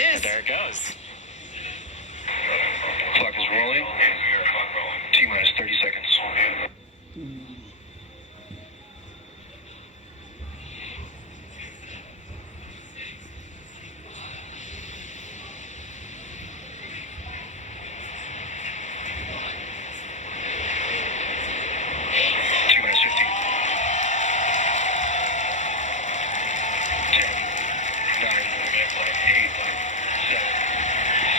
And there it goes. Clock is rolling. T minus 30 seconds. T minus 15. 10, 9, 8, 7,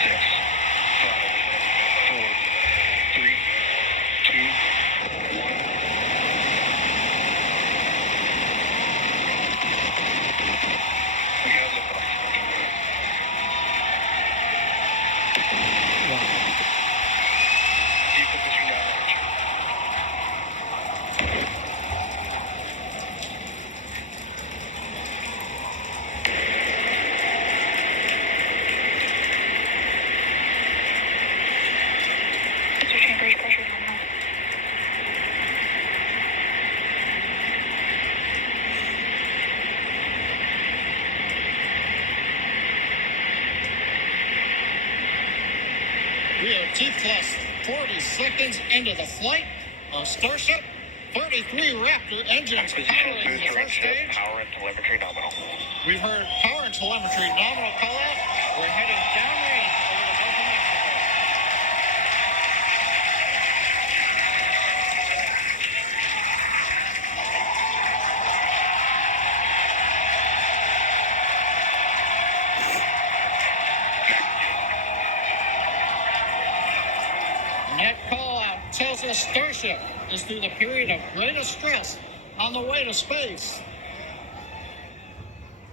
6, 5, 4, 3, 2, 1. We got liftoff. Vehicle pushing down launch. Booster chambers pressure nominal. We are T plus 40 seconds into the flight of Starship. 33 Raptor engines powering the first stage. Power and telemetry nominal. We've heard power and telemetry nominal call out. We're heading downrange over the Gulf of Mexico. That call out tells us Starship is through the period of greatest stress on the way to space.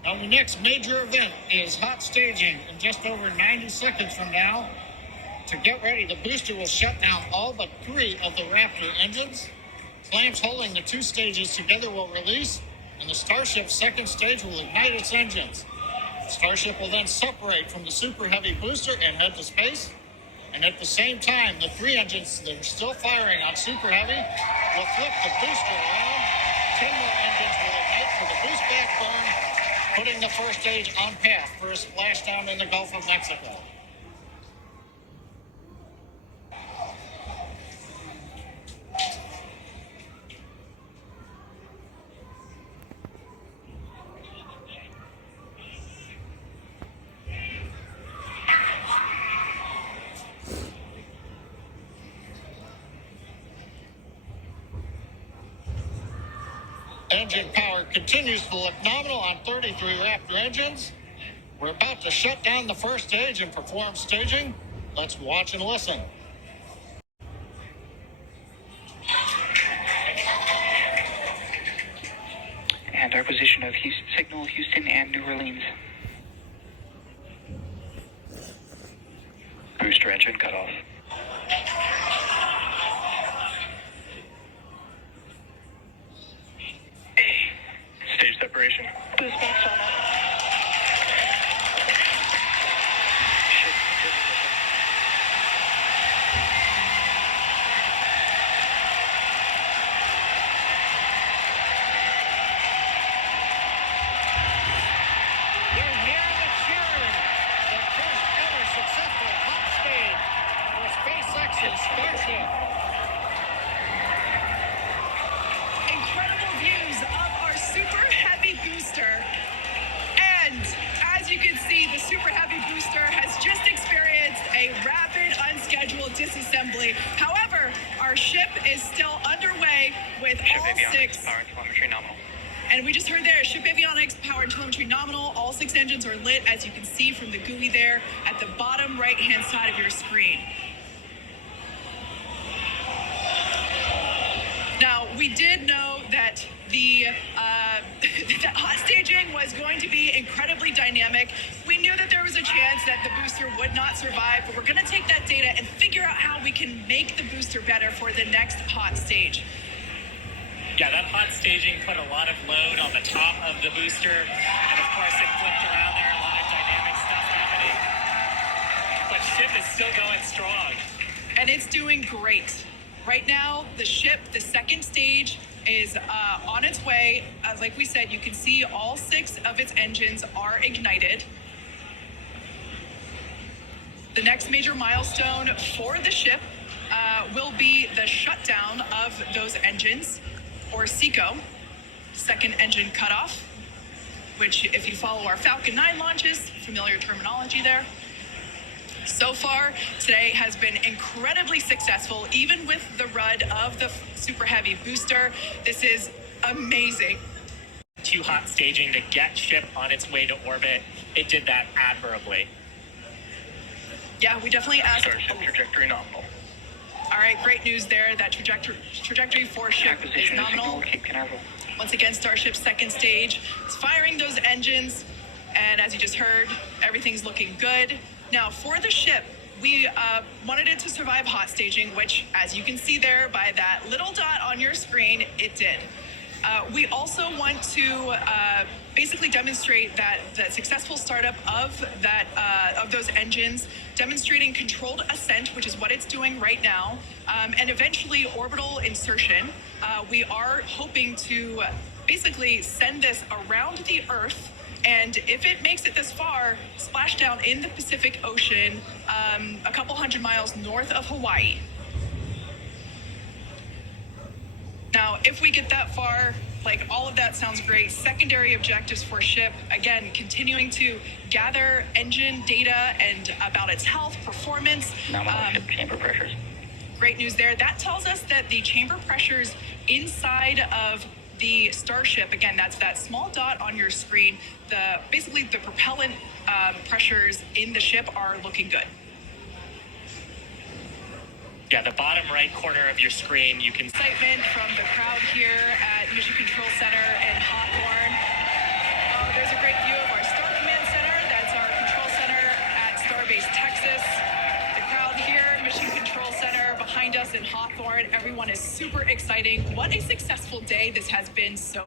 Now, the next major event is hot staging in just over 90 seconds from now. To get ready, the booster will shut down all but 3 of the Raptor engines. Clamps holding the 2 stages together will release, and the Starship second stage will ignite its engines. Starship will then separate from the Super Heavy booster and head to space. And at the same time, the 3 engines that are still firing on Super Heavy will flip the booster around. 10 more engines will ignite for the boost back burn, putting the first stage on path for a splashdown in the Gulf of Mexico. Engine power continues to look nominal on 33 Raptor engines. We're about to shut down the first stage and perform staging. Let's watch and listen. And our position of signal Houston and New Orleans. Booster engine cut off. Stage separation. Boost back sonar. You're hearing the cheering. The first ever successful hot stage for SpaceX's Starship. Incredible views of our Super Heavy booster. And as you can see, the Super Heavy booster has just experienced a rapid, unscheduled disassembly. However, our ship is still underway with Ship all avionics, 6. power and telemetry nominal. And we just heard there, ship avionics, power and telemetry nominal. All 6 engines are lit, as you can see from the GUI there at the bottom right-hand side of your screen. Now, we did know that the hot staging was going to be incredibly dynamic. We knew that there was a chance that the booster would not survive, but we're going to take that data and figure out how we can make the booster better for the next hot stage. Yeah, that hot staging put a lot of load on the top of the booster, and of course it flipped around there, a lot of dynamic stuff happening. But ship is still going strong. And it's doing great. Right now, the ship, the second stage, is on its way. Like we said, you can see all 6 of its engines are ignited. The next major milestone for the ship will be the shutdown of those engines, or SECO, second engine cutoff, which, if you follow our Falcon 9 launches, familiar terminology there. So far, today has been incredibly successful, even with the RUD of the Super Heavy booster. This is amazing. Too hot staging to get ship on its way to orbit. It did that admirably. Yeah, we definitely asked. Starship trajectory nominal. All right, great news there. That trajectory for ship is Acquisition of nominal. signal, Cape Canaveral. Once again, Starship's second stage is firing those engines. And as you just heard, everything's looking good. Now, for the ship, we wanted it to survive hot staging, which, as you can see there by that little dot on your screen, it did. We also want to basically demonstrate that the successful startup of those engines, demonstrating controlled ascent, which is what it's doing right now, and eventually orbital insertion. We are hoping to basically send this around the Earth, and if it makes it this far, splash down in the Pacific Ocean, a couple hundred miles north of Hawaii. Now, if we get that far, like, all of that sounds great. Secondary objectives for ship, again, continuing to gather engine data and about its health, performance. Nominal ship chamber pressures. Great news there. That tells us that the chamber pressures inside of the Starship, again, that's that small dot on your screen, basically the propellant pressures in the ship are looking good. Yeah, the bottom right corner of your screen, you can Excitement from the crowd here at Mission Control Center in Hawthorne. Oh, there's a great view of our Star Command Center. That's our control center at Starbase Texas. The crowd here, Mission Control Center behind us in Hawthorne. Everyone is super exciting. What a successful day this has been so